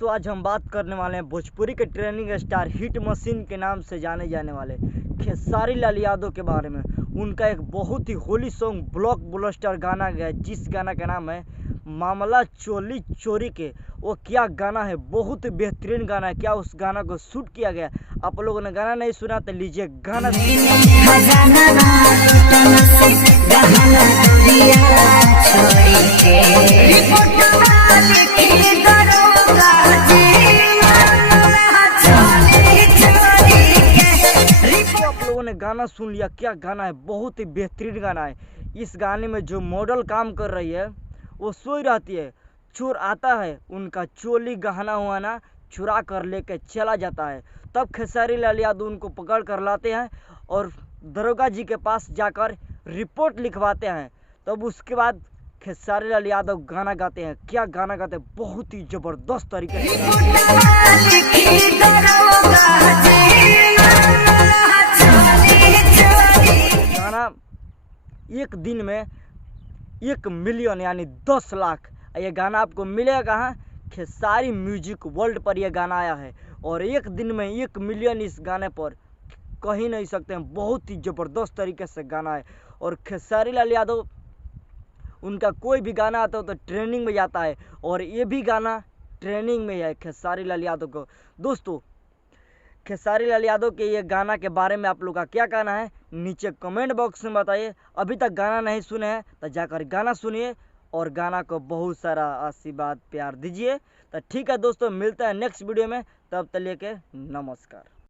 दोस्तों आज हम बात करने वाले हैं भोजपुरी के ट्रेंडिंग स्टार हिट मशीन के नाम से जाने जाने वाले खेसारी लाल यादव के बारे में। उनका एक बहुत ही होली सॉन्ग ब्लॉक बस्टर गाना गया जिस गाना का नाम है मामला चोली चोरी के। वो क्या गाना है, बहुत ही बेहतरीन गाना है। क्या उस गाना को शूट किया गया, आप लोगों ने गाना नहीं सुना तो लीजिए गाना। गाना सुन लिया, क्या गाना है, बहुत ही बेहतरीन गाना है। इस गाने में जो मॉडल काम कर रही है वो सोई रहती है, चोर आता है उनका चोली गहना हुआना चुरा कर लेके चला जाता है। तब खेसारी लाल यादव उनको पकड़ कर लाते हैं और दरोगा जी के पास जाकर रिपोर्ट लिखवाते हैं। तब उसके बाद खेसारी लाल यादव गाना गाते हैं। क्या गाना गाते हैं, बहुत ही जबरदस्त तरीके से गाना। एक दिन में 1 मिलियन यानी 10 लाख ये गाना आपको मिलेगा कहाँ, खेसारी म्यूजिक वर्ल्ड पर यह गाना आया है। और एक दिन में 1 मिलियन इस गाने पर कहीं नहीं सकते हैं। बहुत ही ज़बरदस्त तरीके से गाना है। और खेसारी लाल यादव उनका कोई भी गाना आता है तो ट्रेंडिंग में जाता है और ये भी गाना ट्रेंडिंग में है खेसारी लाल यादव को। दोस्तों खेसारी लाल यादव के ये गाना के बारे में आप लोग का क्या कहना है नीचे कमेंट बॉक्स में बताइए। अभी तक गाना नहीं सुने हैं तो जाकर गाना सुनिए और गाना को बहुत सारा आशीर्वाद प्यार दीजिए। तो ठीक है दोस्तों, मिलते हैं नेक्स्ट वीडियो में, तब तक के नमस्कार।